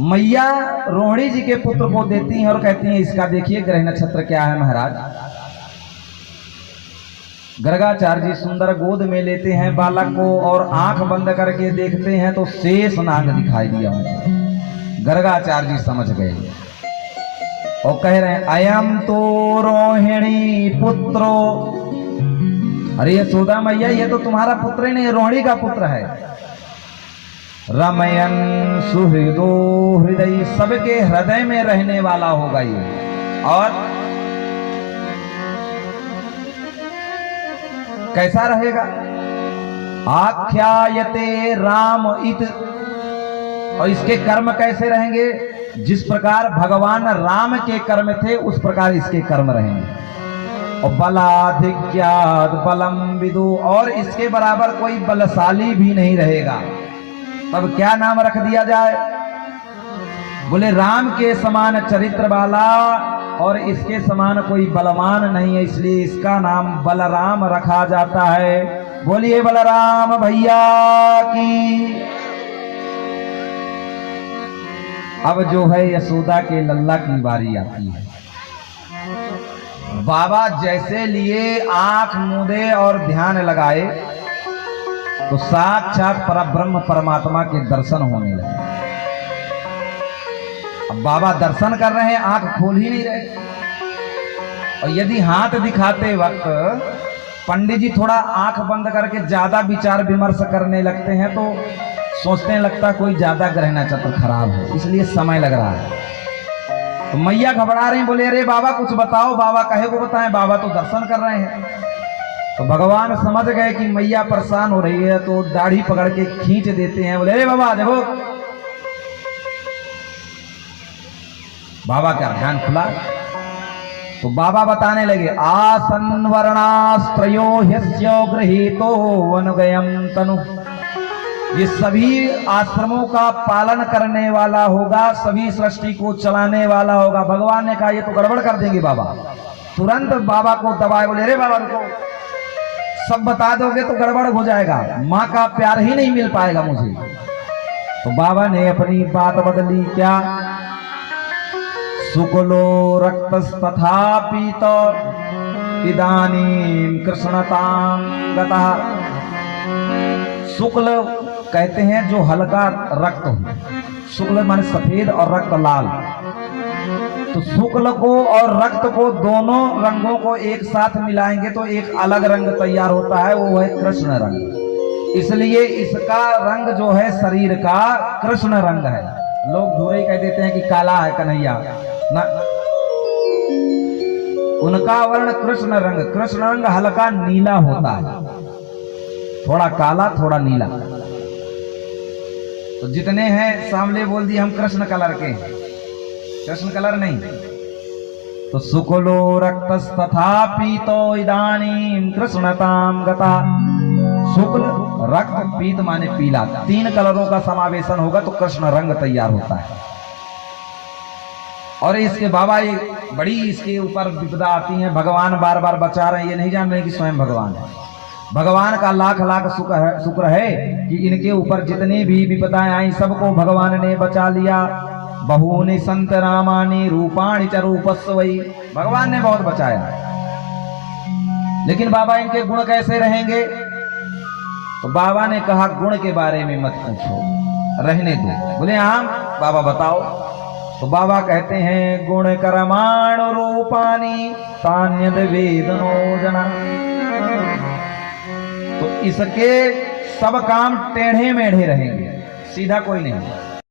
मैया रोहिणी जी के पुत्र को देती हैं और कहती हैं इसका देखिए ग्रह नक्षत्र क्या है महाराज। गर्गाचार्य जी सुंदर गोद में लेते हैं बालक को और आंख बंद करके देखते हैं तो शेष नाग दिखाई दिया। गर्गाचार्य जी समझ गए और कह रहे हैं अयम तो रोहिणी पुत्रो। अरे यशोदा मैया ये तो तुम्हारा पुत्र ही नहीं, रोहिणी का पुत्र है। रमयन सुहृदो हृदय, सबके हृदय में रहने वाला होगा ये। और कैसा रहेगा? आख्यायते राम इत, और इसके कर्म कैसे रहेंगे? जिस प्रकार भगवान राम के कर्म थे उस प्रकार इसके कर्म रहेंगे। और बलाधिक्याद बलम विदु, और इसके बराबर कोई बलशाली भी नहीं रहेगा। तब क्या नाम रख दिया जाए? बोले राम के समान चरित्र वाला और इसके समान कोई बलवान नहीं है, इसलिए इसका नाम बलराम रखा जाता है। बोलिए बलराम भैया की। अब जो है यशोदा के लल्ला की बारी आती है। बाबा जैसे लिए आंख मूंदे और ध्यान लगाए तो साक्षात परब्रह्म परमात्मा के दर्शन होने लगे। अब बाबा दर्शन कर रहे हैं, आंख खोल ही नहीं रहे। और यदि हाथ दिखाते वक्त पंडित जी थोड़ा आंख बंद करके ज्यादा विचार विमर्श करने लगते हैं तो सोचते हैं लगता कोई ज्यादा ग्रह नक्षत्र खराब है, इसलिए समय लग रहा है। तो मैया घबरा रही, बोले अरे बाबा कुछ बताओ। बाबा कहे को बताएं, बाबा तो दर्शन कर रहे हैं। तो भगवान समझ गए कि मैया परेशान हो रही है तो दाढ़ी पकड़ के खींच देते हैं। बोले अरे बाबा देखो। बाबा का ध्यान खुला तो बाबा बताने लगे आसन वर्णास्त्रयो ह्यस्य गृहीतो वनगयम तनु। ये सभी आश्रमों का पालन करने वाला होगा, सभी सृष्टि को चलाने वाला होगा। भगवान ने कहा ये तो गड़बड़ कर देंगे बाबा। तुरंत बाबा को दबाए, बोले अरे बाबा रुको, सब बता दोगे तो गड़बड़ हो जाएगा, माँ का प्यार ही नहीं मिल पाएगा मुझे। तो बाबा ने अपनी बात बदली। क्या? शुक्लो रक्तस्तथा पीत इदानीं कृष्णतां गतः। शुक्ल कहते हैं जो हल्का रक्त हो, शुक्ल माने सफेद और रक्त लाल। तो शुक्ल को और रक्त को दोनों रंगों को एक साथ मिलाएंगे तो एक अलग रंग तैयार होता है, वो है कृष्ण रंग। इसलिए इसका रंग जो है शरीर का कृष्ण रंग है। लोग धूरे कह देते हैं कि काला है कन्हैया ना, उनका वर्ण कृष्ण रंग। कृष्ण रंग हल्का नीला होता है, थोड़ा काला थोड़ा नीला। तो जितने हैं सामने बोल दिए हम कृष्ण कलर के, कृष्ण कलर नहीं। तो शुक्लो रक्तस्तथा पीतो इदानीं कृष्णतां गता। शुक्ल रक्त पीत माने पीला, तीन कलरों का समावेशन होगा तो कृष्ण रंग तैयार होता है। और इसके बाबा ये बड़ी इसके ऊपर विपदा आती है। भगवान बार बार बचा रहे हैं, ये नहीं जान रहे कि स्वयं भगवान है। भगवान का लाख लाख शुक्र है कि इनके ऊपर जितनी भी विपदाएं आई सबको भगवान ने बचा लिया। बहूनि संत रामानि रूपाणि च रूपस्वै, भगवान ने बहुत बचाया। लेकिन बाबा इनके गुण कैसे रहेंगे? तो बाबा ने कहा गुण के बारे में मत पूछो, रहने दो। बोले हाँ बाबा बताओ। तो बाबा कहते हैं गुण कर्माणु रूपाणि तान्यद वेदनो जना। तो इसके सब काम टेढ़े मेढ़े रहेंगे, सीधा कोई नहीं।